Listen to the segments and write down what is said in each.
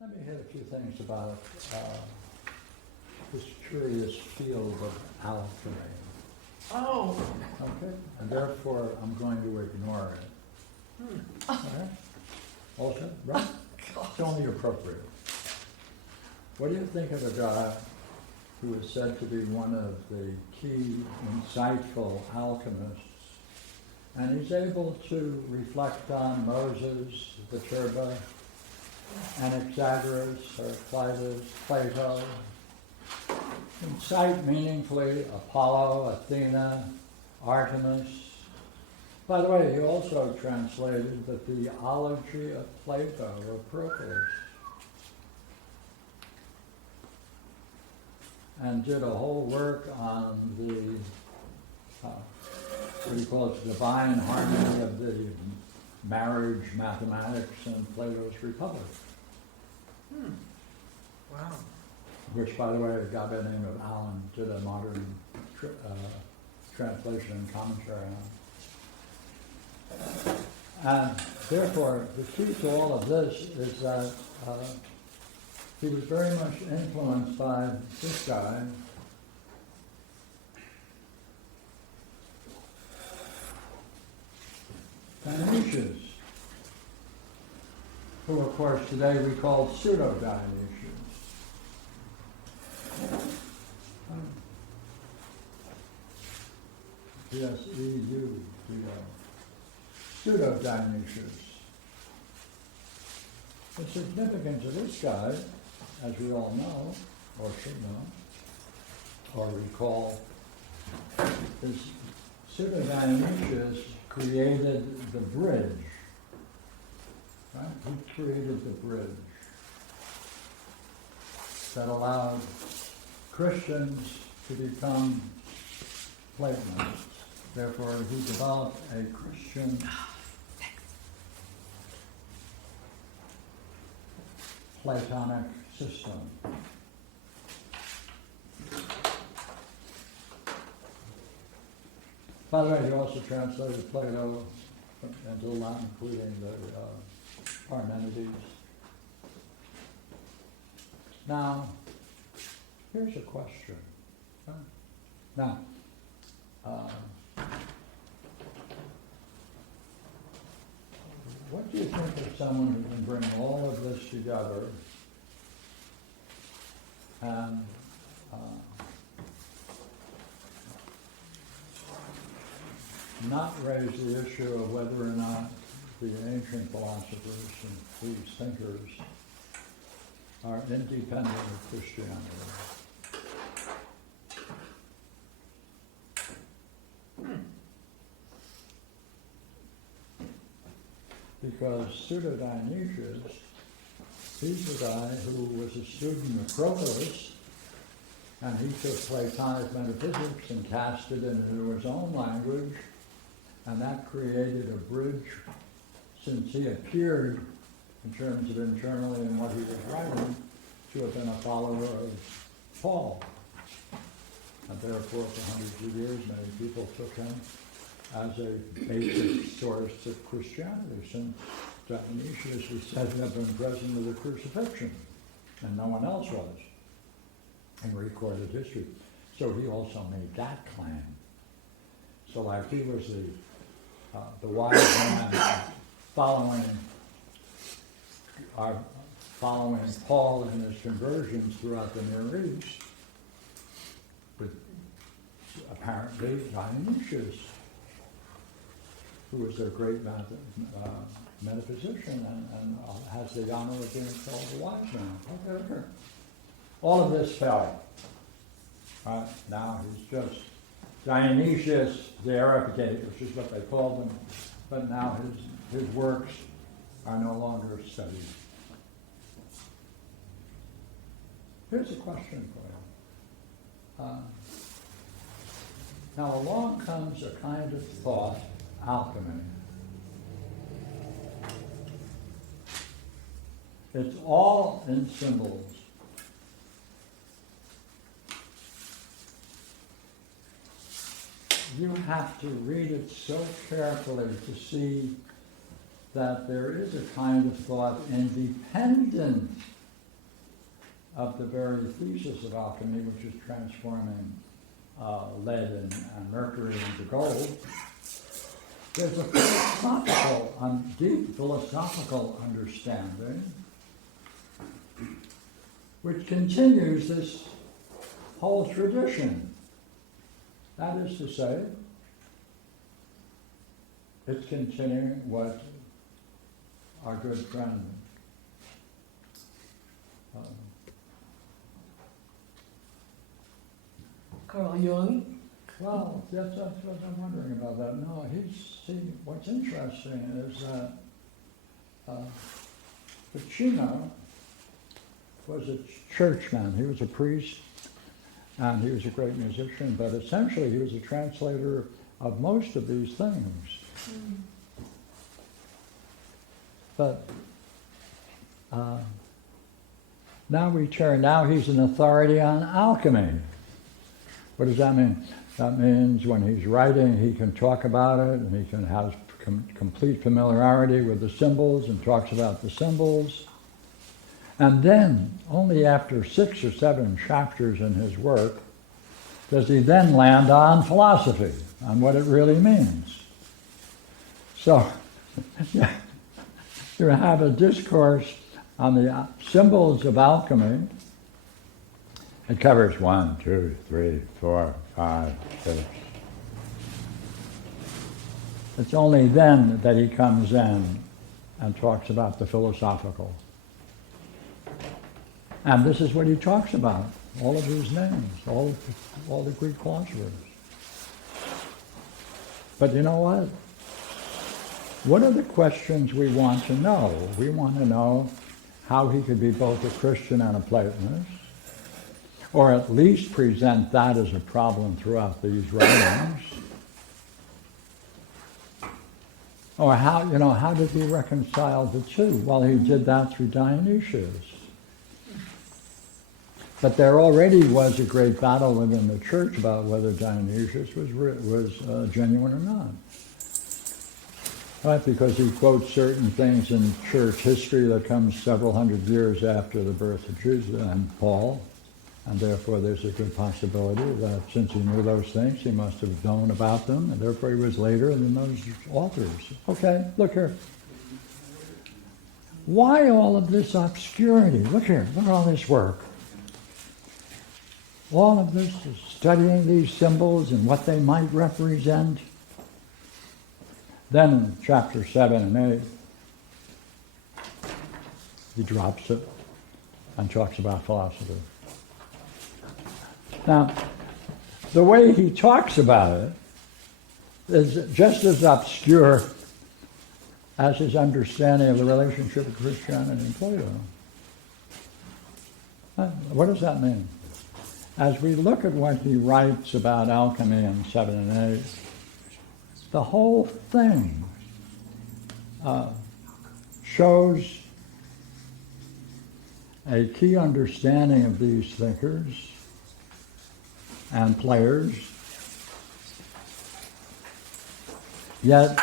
Let me hit a few things about this curious field of alchemy. Oh. Okay? And therefore, I'm going to ignore it. Okay? Also, right? It's only appropriate. What do you think of a guy who is said to be one of the key, insightful alchemists, and he's able to reflect on Moses, the Turba, Anaxagoras, Heraclitus, Plato, incite meaningfully Apollo, Athena, Artemis. By the way, he also translated the theology of Plato, or Proclus, and did a whole work on the, what he calls divine harmony of the marriage mathematics in Plato's Republic. Wow. Which, by the way, a guy by the name of Allen did a modern translation and commentary on. And therefore, the key to all of this is that he was very much influenced by this guy, Dionysius, who of course today we call pseudo-Dionysius. Pseudo-Dionysius. The significance of this guy, as we all know, or should know, or recall, is pseudo-Dionysius created the bridge. Right? He created the bridge that allowed Christians to become Platonists. Therefore, he developed a Christian Platonic system. By the way, he also translated Plato into Latin, including the Parmenides. Now, here's a question. Now, what do you think of someone who can bring all of this together and not raise the issue of whether or not the ancient philosophers and these thinkers are independent of Christianity? Because Pseudo-Dionysius, he's the guy who was a student of Proclus, and he took Platonic metaphysics and cast it into his own language, and that created a bridge, since he appeared, in terms of internally and what he was writing, to have been a follower of Paul. And therefore, for hundreds of years, many people took him as a basic source of Christianity, since Dionysius was said to have been present at the crucifixion, and no one else was in recorded history. So he also made that claim. So like he was the wise man following Paul in his conversions throughout the Near East, but apparently Dionysius, who was a great metaphysician and has the honor of being called the wise man. Okay. All of this fell. Right? Now he's just Dionysius the Areopagite, which is what they called him, but now his works are no longer studied. Here's a question for you. Now along comes a kind of thought, alchemy. It's all in symbols. You have to read it so carefully to see that there is a kind of thought independent of the very thesis of alchemy, which is transforming lead and mercury into gold, there's a deep philosophical understanding which continues this whole tradition. That is to say, it's continuing what our good friend Carl Jung. well, that's what I'm wondering about that. No, what's interesting is that Ficino was a churchman. He was a priest, and he was a great musician, but essentially he was a translator of most of these things. But now he's an authority on alchemy. What does that mean? That means when he's writing, he can talk about it, and he can have complete familiarity with the symbols and talks about the symbols. And then, only after 6 or 7 chapters in his work, does he then land on philosophy, on what it really means. So, you have a discourse on the symbols of alchemy. It covers 1, 2, 3, 4, 5, 6. It's only then that he comes in and talks about the philosophical. And this is what he talks about, all of these names, all the Greek philosophers. But you know what? What are the questions we want to know? We want to know how he could be both a Christian and a Platonist, or at least present that as a problem throughout these writings. Or how did he reconcile the two? Well, he did that through Dionysius. But there already was a great battle within the church about whether Dionysius was genuine or not. Right, because he quotes certain things in church history that comes several hundred years after the birth of Jesus and Paul, and therefore there's a good possibility that since he knew those things, he must have known about them, and therefore he was later than those authors. Okay, look here. Why all of this obscurity? Look here, look at all this work. All of this is studying these symbols and what they might represent. Then in chapter 7 and 8, he drops it and talks about philosophy. Now, the way he talks about it is just as obscure as his understanding of the relationship of Christianity and Plato. What does that mean? As we look at what he writes about alchemy in 7 and 8, the whole thing shows a key understanding of these thinkers and players, yet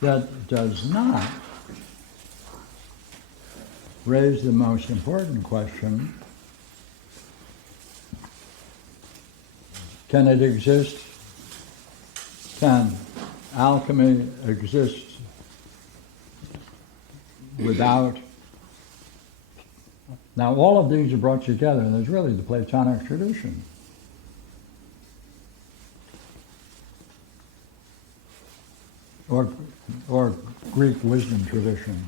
that does not raise the most important question: can it exist? Can alchemy exist without? Now, all of these are brought together. There's really the Platonic tradition. Or Greek wisdom tradition.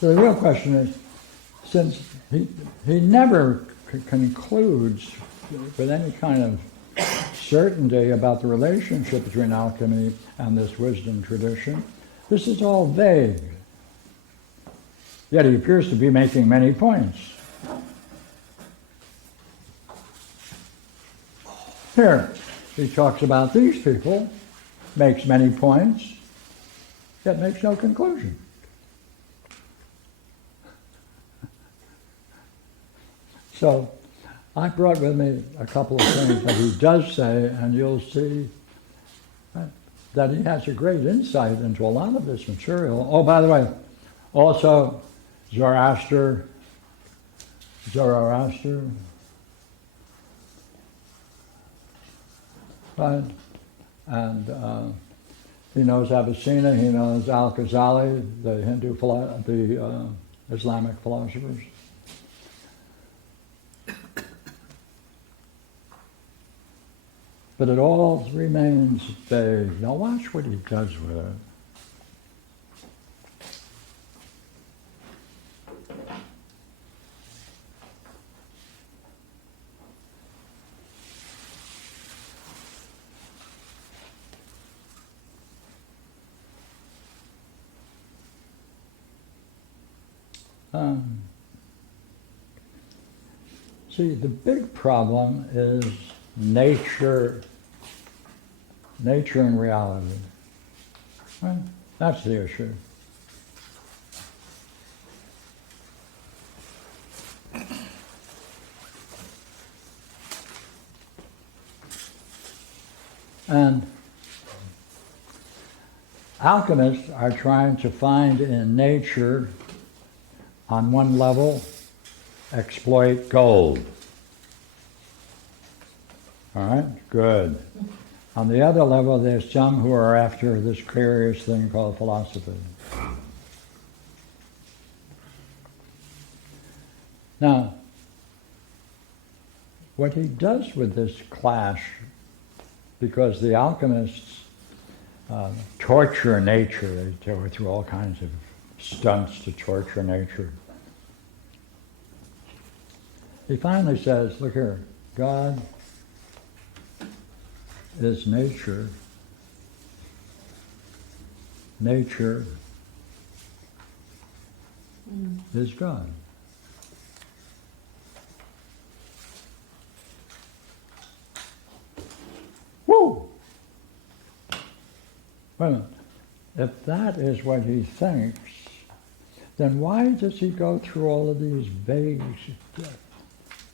So the real question is, since he never concludes with any kind of certainty about the relationship between alchemy and this wisdom tradition, this is all vague. Yet he appears to be making many points. Here, he talks about these people, makes many points, yet makes no conclusion. So, I brought with me a couple of things that he does say, and you'll see that he has a great insight into a lot of this material. Oh, by the way, also, Zoroaster, right? And he knows Avicenna, he knows Al-Ghazali, the the Islamic philosophers. But it all remains vague. Now watch what he does with it. See, the big problem is nature and reality. Right? That's the issue. And alchemists are trying to find in nature, on one level, exploit gold. All right, good. On the other level, there's some who are after this curious thing called philosophy. Now, what he does with this clash, because the alchemists torture nature, they go through all kinds of stunts to torture nature. He finally says, look here, God is nature. Nature is God. Woo! Wait a minute. If that is what he thinks, then why does he go through all of these vague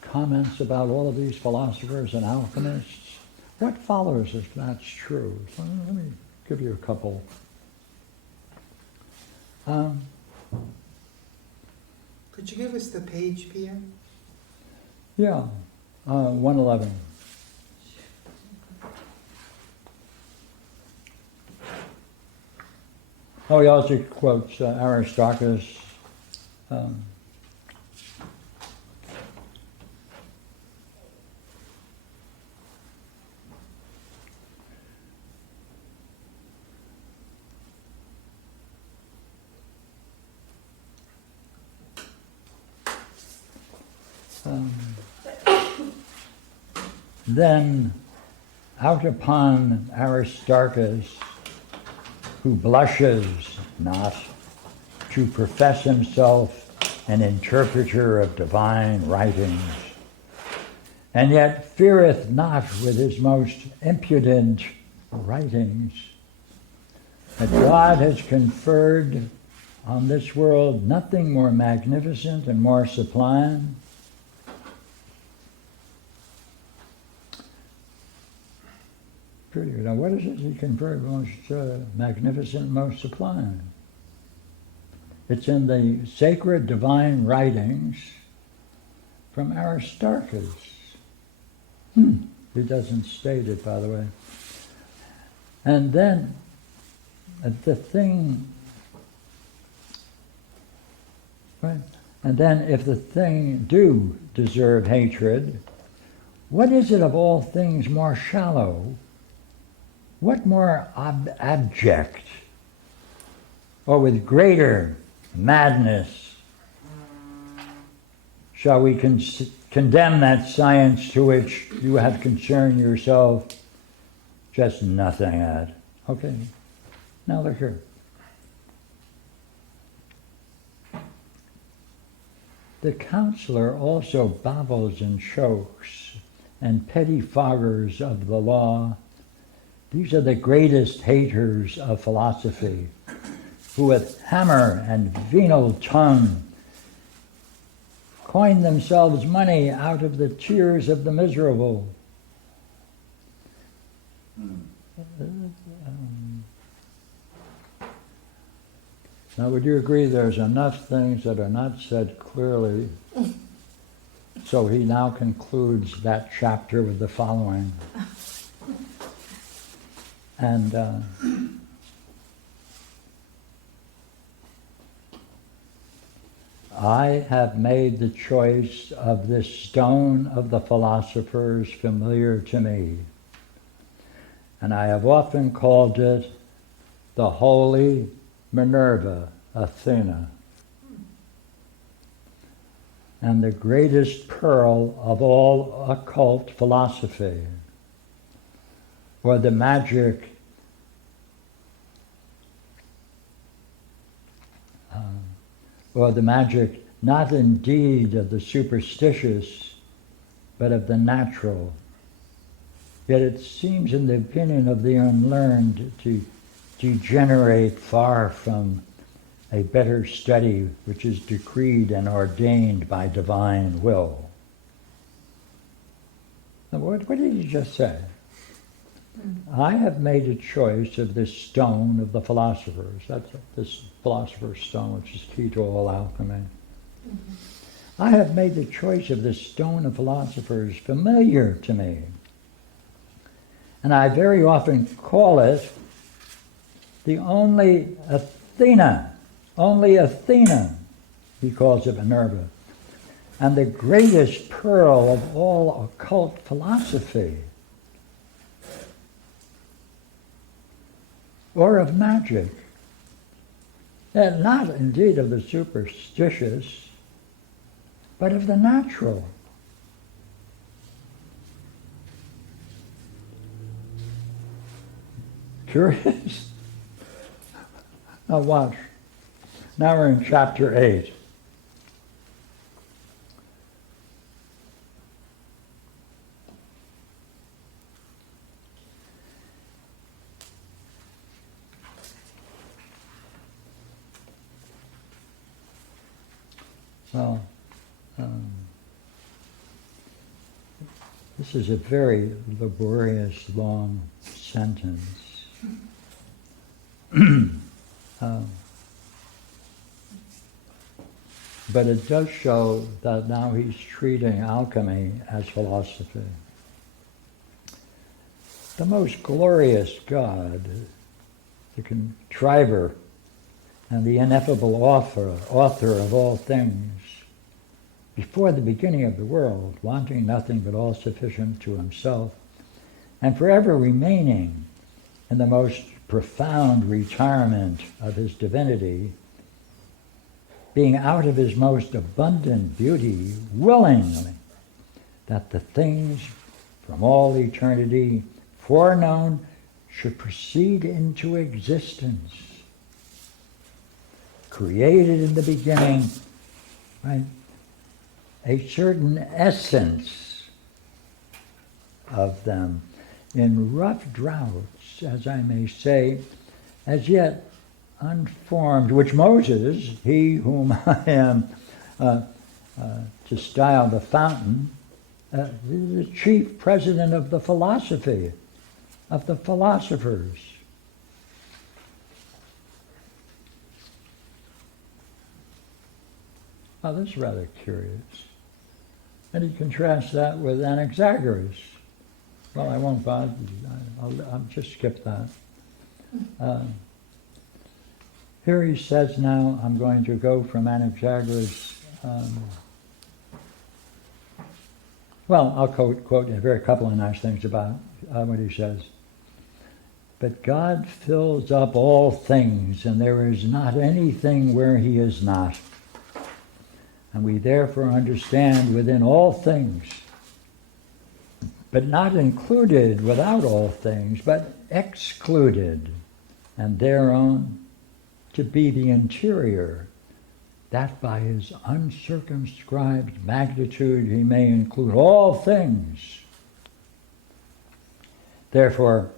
comments about all of these philosophers and alchemists? What follows if that's true? So let me give you a couple. Could you give us the page, Pierre? Yeah, 111. Oh, he also quotes Aristarchus. Then, out upon Aristarchus, who blushes not to profess himself an interpreter of divine writings, and yet feareth not with his most impudent writings that God has conferred on this world nothing more magnificent and more sublime. Now, what is it he conferred most magnificent, most sublime? It's in the sacred divine writings from Aristarchus. He doesn't state it, by the way. And then the thing, right? And then if the thing do deserve hatred, what is it of all things more shallow? What more abject, or with greater madness, shall we condemn that science to which you have concerned yourself just nothing at? Okay, now look here. The counselor also babbles and chokes, and pettifoggers of the law. These are the greatest haters of philosophy, who with hammer and venal tongue coin themselves money out of the tears of the miserable. Now, would you agree there's enough things that are not said clearly? So he now concludes that chapter with the following. And I have made the choice of this stone of the philosophers familiar to me, and I have often called it the holy Minerva, Athena, and the greatest pearl of all occult philosophy, or the magic not indeed of the superstitious, but of the natural. Yet it seems, in the opinion of the unlearned, to degenerate far from a better study which is decreed and ordained by divine will. Now, what did he just say? I have made a choice of this stone of the philosophers. That's this philosopher's stone, which is key to all alchemy. I have made the choice of this stone of philosophers familiar to me. And I very often call it the only Athena, he calls it Minerva, and the greatest pearl of all occult philosophy, or of magic, and not indeed of the superstitious, but of the natural. Curious? Now watch. Now we're in chapter 8. Well, this is a very laborious, long sentence. But it does show that now he's treating alchemy as philosophy. The most glorious God, the contriver and the ineffable author of all things, before the beginning of the world, wanting nothing but all sufficient to himself, and forever remaining in the most profound retirement of his divinity, being out of his most abundant beauty, willingly, that the things from all eternity foreknown should proceed into existence, created in the beginning, right, a certain essence of them in rough draughts, as I may say, as yet unformed, which Moses, he whom I am to style the fountain, the chief president of the philosophy, of the philosophers. Now this is rather curious. And he contrasts that with Anaxagoras. Well, I won't bother, I'll just skip that. Here he says now, I'm going to go from Anaxagoras. Well, I'll quote a couple of nice things about what he says. But God fills up all things, and there is not anything where he is not. And we therefore understand within all things, but not included without all things, but excluded, and thereon to be the interior, that by his uncircumscribed magnitude he may include all things. Therefore,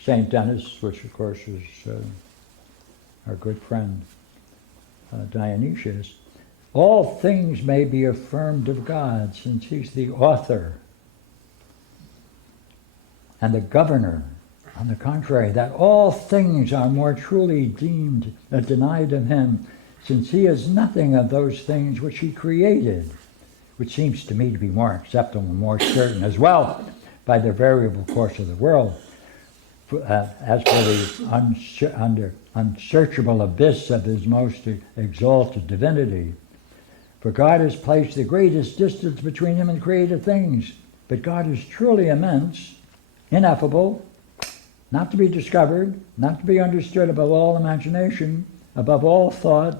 St. Denis, which of course is our good friend Dionysius, all things may be affirmed of God, since he's the author and the governor On the contrary, that all things are more truly denied of him, since he is nothing of those things which he created, which seems to me to be more acceptable and more certain as well by the variable course of the world. As for the unsearchable abyss of his most exalted divinity, for God has placed the greatest distance between him and created things. But God is truly immense, ineffable, not to be discovered, not to be understood above all imagination, above all thought,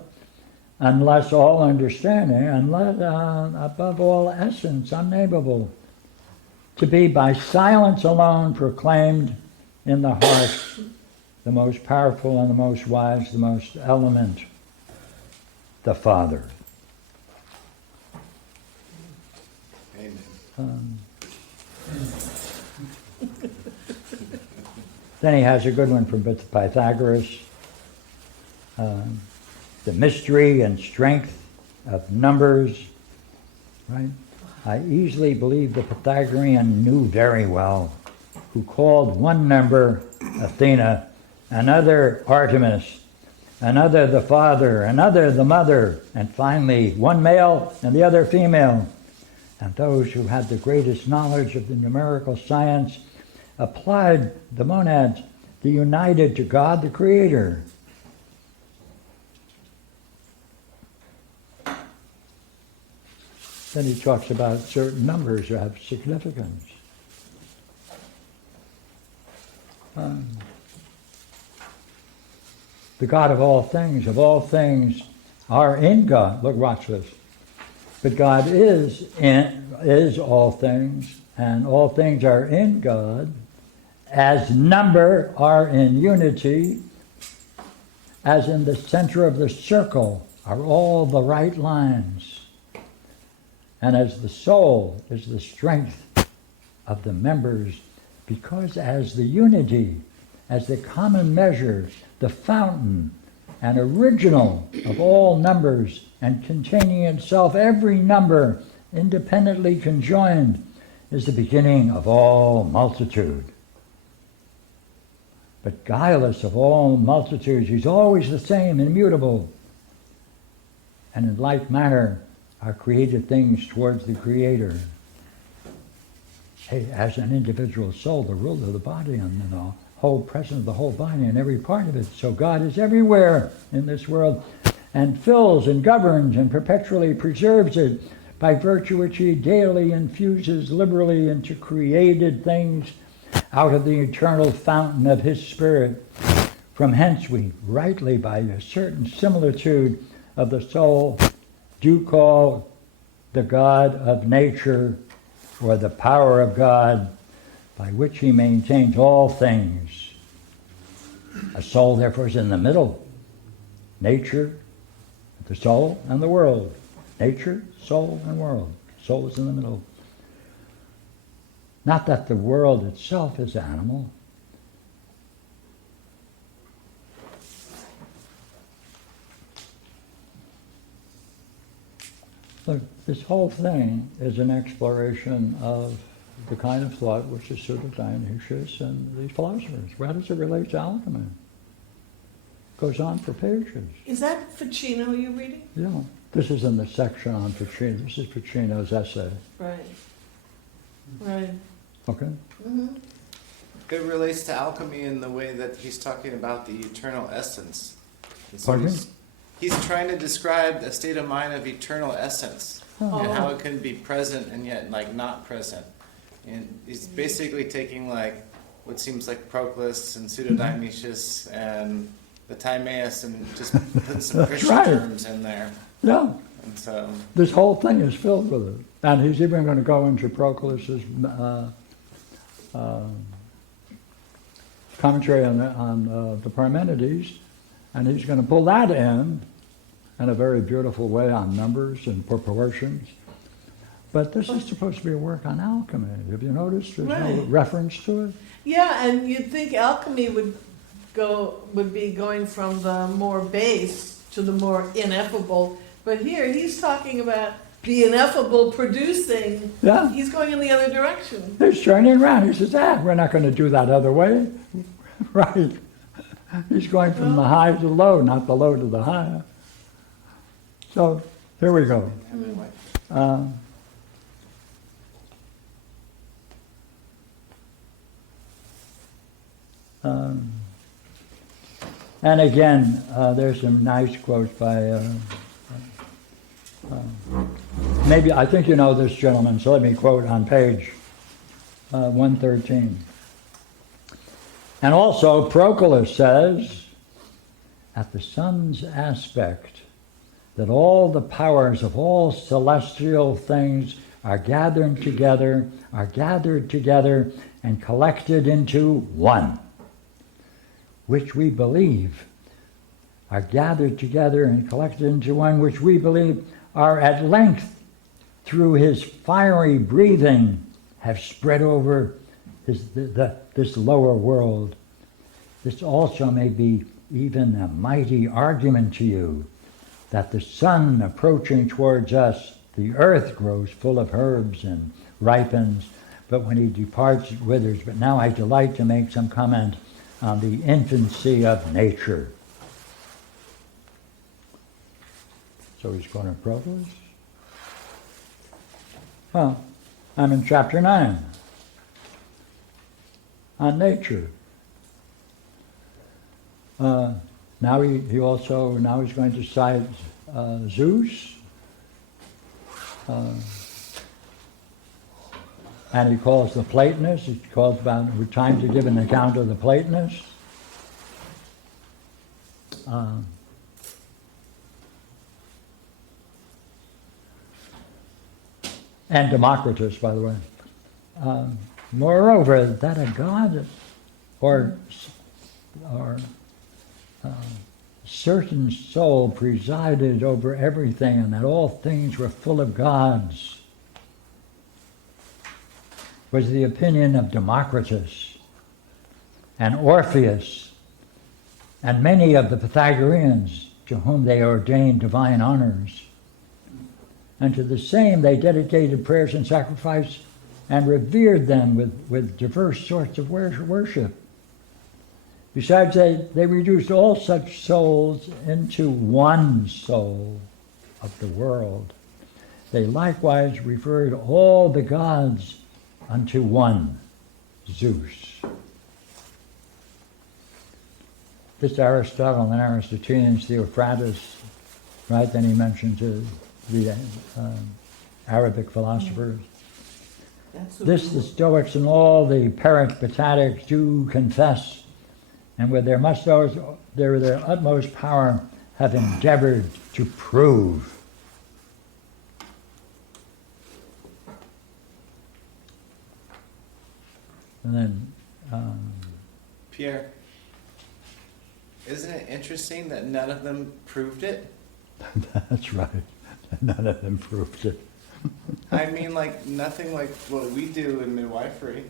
unless all understanding, above all essence, unnameable, to be by silence alone proclaimed in the heart, the most powerful and the most wise, the most element, the Father. Amen. Then he has a good one from Pythagoras. The mystery and strength of numbers, right? I easily believe the Pythagorean knew very well, who called one number Athena, another Artemis, another the father, another the mother, and finally one male and the other female. And those who had the greatest knowledge of the numerical science applied the monads, the united to God the Creator. Then he talks about certain numbers that have significance. The God of all things are in God. Look, watch this. But God is all things, and all things are in God, as number are in unity, as in the center of the circle are all the right lines, and as the soul is the strength of the members, because as the unity, as the common measure, the fountain and original of all numbers, and containing in itself every number independently conjoined, is the beginning of all multitude. But guileless of all multitudes, he's always the same, immutable. And in like manner are created things towards the Creator. Hey, as an individual soul, the ruler of the body and the whole presence of the whole body and every part of it. So God is everywhere in this world and fills and governs and perpetually preserves it by virtue which he daily infuses liberally into created things out of the eternal fountain of his Spirit. From hence we rightly, by a certain similitude of the soul, do call the God of nature, or the power of God, by which he maintains all things. A soul, therefore, is in the middle. Nature, the soul, and the world. Nature, soul, and world. Soul is in the middle. Not that the world itself is animal. Look, this whole thing is an exploration of the kind of thought which is suited to Dionysius and these philosophers. How does it relate to alchemy? Goes on for pages. Is that Ficino you're reading? Yeah. This is in the section on Ficino. This is Ficino's essay. Right. Right. Okay? Mm-hmm. It relates to alchemy in the way that he's talking about the eternal essence. And so Pardon? he's trying to describe a state of mind of eternal essence Oh. and how it can be present and yet like not present. And he's basically taking like what seems like Proclus and Pseudo-Dionysius and the Timaeus and just putting some Christian right. terms in there. Yeah. And so This whole thing is filled with it. And he's even going to go into Proclus's commentary on the Parmenides, and he's going to pull that in a very beautiful way on numbers and proportions. But this is supposed to be a work on alchemy. Have you noticed there's no Right. reference to it? Yeah, and you'd think alchemy would be going from the more base to the more ineffable. But here he's talking about be ineffable producing, Yeah. he's going in the other direction. He's turning around. He says, we're not going to do that other way. Right. He's going from the high to the low, not the low to the high. So, here we go. And again, there's some nice quotes by, maybe, I think you know this gentleman, so let me quote on page 113. And also, Proclus says, at the sun's aspect, that all the powers of all celestial things are gathered together and collected into one, which we believe are gathered together and collected into one, which we believe are at length through his fiery breathing have spread over this lower world. This also may be even a mighty argument to you, that the sun approaching towards us, the earth grows full of herbs and ripens, but when he departs it withers. But now I delight to make some comment on the infancy of nature. So he's going to Proclus. Well, I'm in chapter 9 on nature. Now he's going to cite Zeus, and he calls the Platonists. He calls about time to give an account of the Platonists. And Democritus, by the way. Moreover, that a god or certain soul presided over everything, and that all things were full of gods, was the opinion of Democritus and Orpheus and many of the Pythagoreans, to whom they ordained divine honors. And to the same they dedicated prayers and sacrifice and revered them with diverse sorts of worship. Besides, they reduced all such souls into one soul of the world. They likewise referred all the gods unto one, Zeus. This Aristotle and Aristotelians, Theophrastus, right? Then he mentions the Arabic philosophers. This the Stoics and all the Peripatetics do confess, and with their utmost power have endeavored to prove. And then Pierre, isn't it interesting that none of them proved it? That's right. None of them proved it. I mean, like, nothing like what we do in midwifery.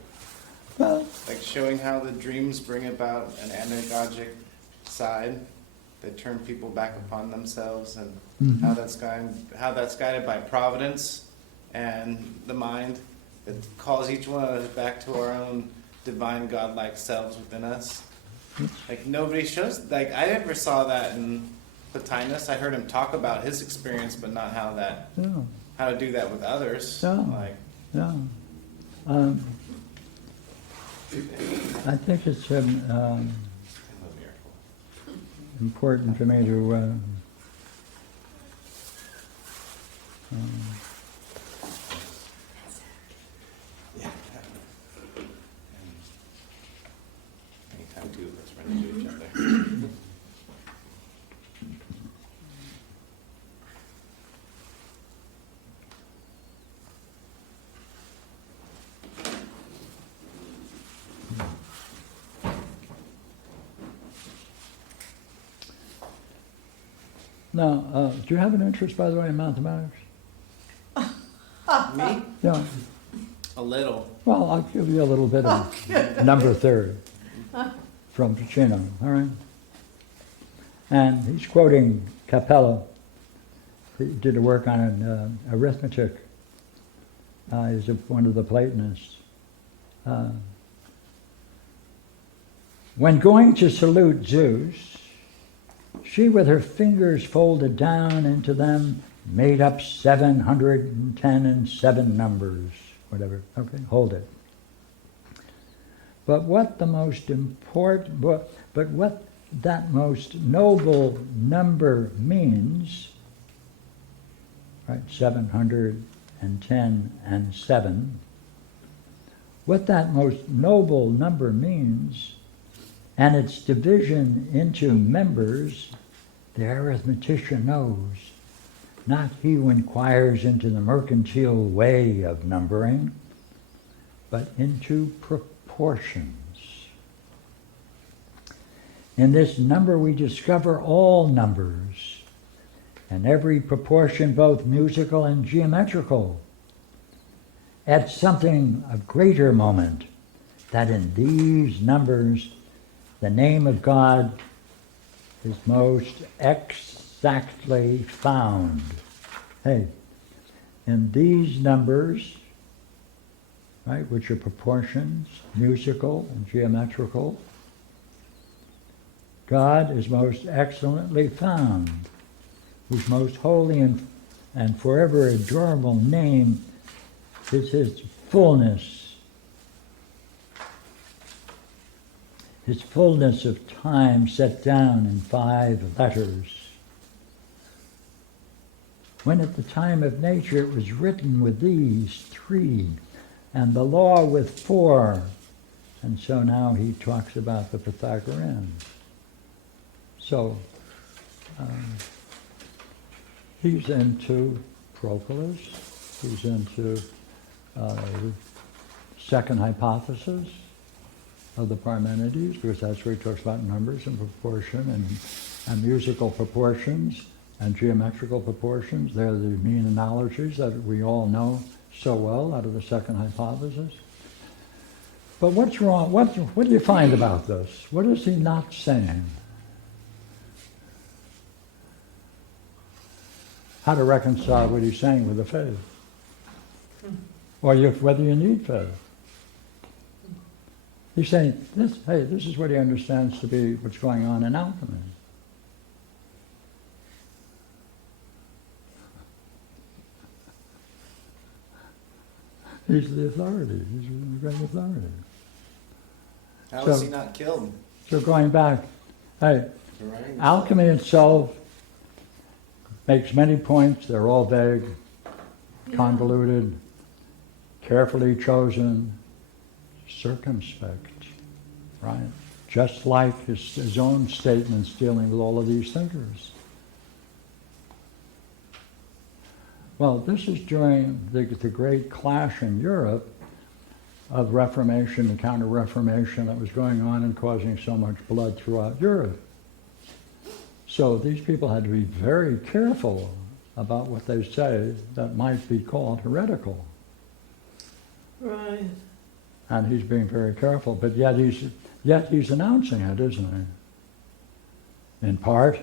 Well, Like showing how the dreams bring about an anagogic side that turn people back upon themselves, and how that's guided by providence and the mind that calls each one of us back to our own divine godlike selves within us. Like nobody shows, like I never saw that in Plotinus. I heard him talk about his experience, but not how to do that with others. Yeah. Like, yeah. I think it's important for me to yeah. Anytime two of us run into each other. Now, do you have an interest, by the way, in mathematics? Me? Yeah. A little. Well, I'll give you a little bit of number third from Ficino, all right? And he's quoting Capella, he did a work on arithmetic. He's one of the Platonists. When going to salute Zeus, she with her fingers folded down into them made up 710 and 7 numbers, whatever. Okay, hold it. But what the most important, but what that most noble number means, right, 710 and 7, what that most noble number means, and its division into members, the arithmetician knows, not he who inquires into the mercantile way of numbering, but into proportions. In this number we discover all numbers, and every proportion both musical and geometrical. At something of greater moment, that in these numbers the name of God is most exactly found. Hey, in these numbers, right, which are proportions, musical and geometrical, God is most excellently found, whose most holy and forever adorable name is his fullness of time set down in 5 letters. When at the time of nature it was written with these 3, and the law with 4, and so now he talks about the Pythagoreans. So he's into Proclus, he's into second hypothesis of the Parmenides, because that's where he talks about numbers and proportion and musical proportions and geometrical proportions. They're the mean analogies that we all know so well out of the second hypothesis. But what's wrong? What do you find about this? What is he not saying? How to reconcile what he's saying with the faith? Or whether you need faith. He's saying, this is what he understands to be what's going on in alchemy. He's the authority. He's the great authority. How was he not killed? So going back, alchemy itself makes many points. They're all vague, convoluted, carefully chosen, circumspect, right? Just like his own statements dealing with all of these thinkers. Well, this is during the great clash in Europe of Reformation and Counter-Reformation that was going on and causing so much blood throughout Europe. So these people had to be very careful about what they say that might be called heretical. Right. And he's being very careful, but yet he's announcing it, isn't he? In part.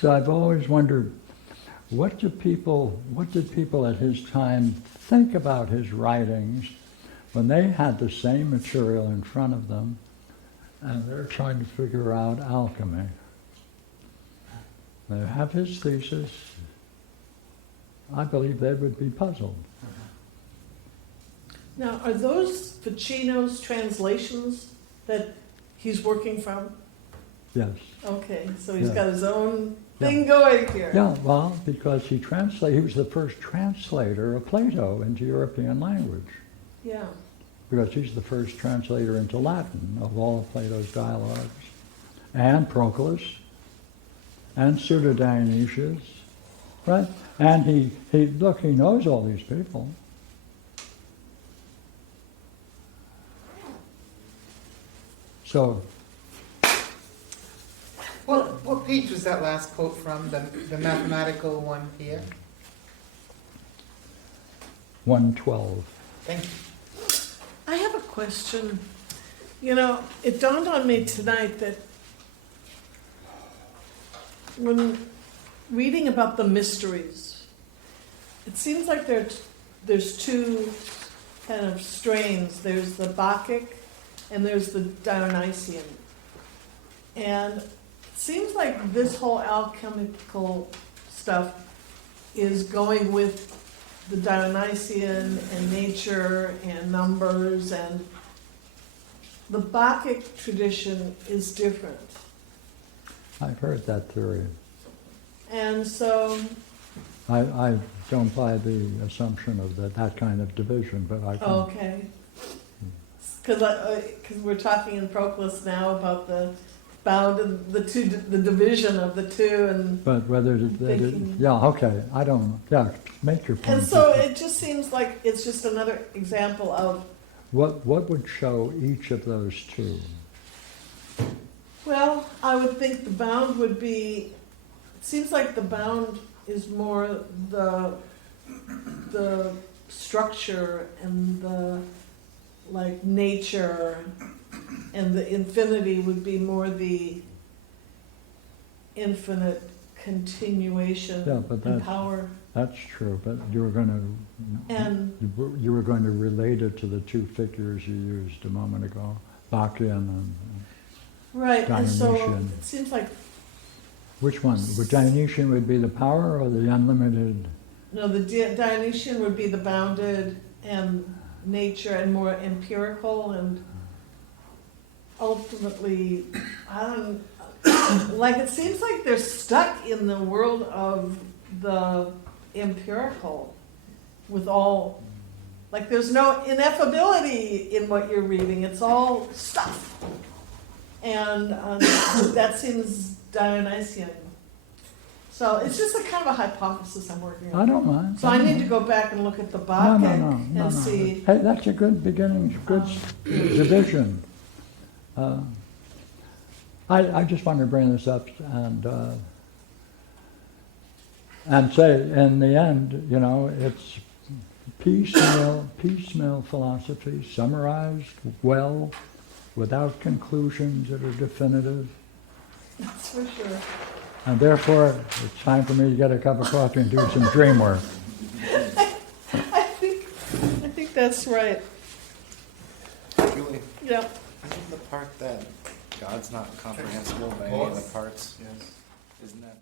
So I've always wondered, what did people at his time think about his writings when they had the same material in front of them and they're trying to figure out alchemy? They have his thesis. I believe they would be puzzled. Now, are those Ficino's translations that he's working from? Yes. Okay, so he's Yeah. got his own thing going here. Yeah, well, because he was the first translator of Plato into European language. Yeah. Because he's the first translator into Latin of all of Plato's dialogues. And Proclus, and Pseudo-Dionysius, right? And he knows all these people. So, What page was that last quote from, the mathematical one here? 112. Thank you. I have a question. You know, it dawned on me tonight that when reading about the mysteries, it seems like there's two kind of strains. There's the Bacchic and there's the Dionysian. And it seems like this whole alchemical stuff is going with the Dionysian and nature and numbers, and the Bacchic tradition is different. I've heard that theory. And so, I don't buy the assumption of that kind of division, but I can. okay. Because we're talking in Proclus now about the bound and the division of the two, and But whether thinking- yeah, okay, I don't, yeah, make your point. and so it just seems like it's just another example of, What would show each of those two? well, I would think the bound would be, it seems like the bound is more the structure and the like nature, and the infinity would be more the infinite continuation Yeah, but and that's- power. That's true, but you were going And you were going to relate it to the two figures you used a moment ago, Bacchian and right, and so Dionysian. it seems like, Which one? Would Dionysian would be the power or the unlimited? no, the Dionysian would be the bounded and nature and more empirical, and ultimately, I don't, like, it seems like they're stuck in the world of the empirical with all, like, there's no ineffability in what you're reading, it's all stuff. And that seems Dionysian. So it's just a kind of a hypothesis I'm working on. I don't mind. So I need to go back and look at the No, Bacchic no. and see. Hey, that's a good beginning, good division. I just wanted to bring this up and say, in the end, you know, it's piecemeal philosophy, summarized well, without conclusions that are definitive. That's for sure. And therefore, it's time for me to get a cup of coffee and do some dream work. I think that's right. Julie, Yeah. isn't the part that God's not comprehensible by any of the parts? Yes. Isn't that?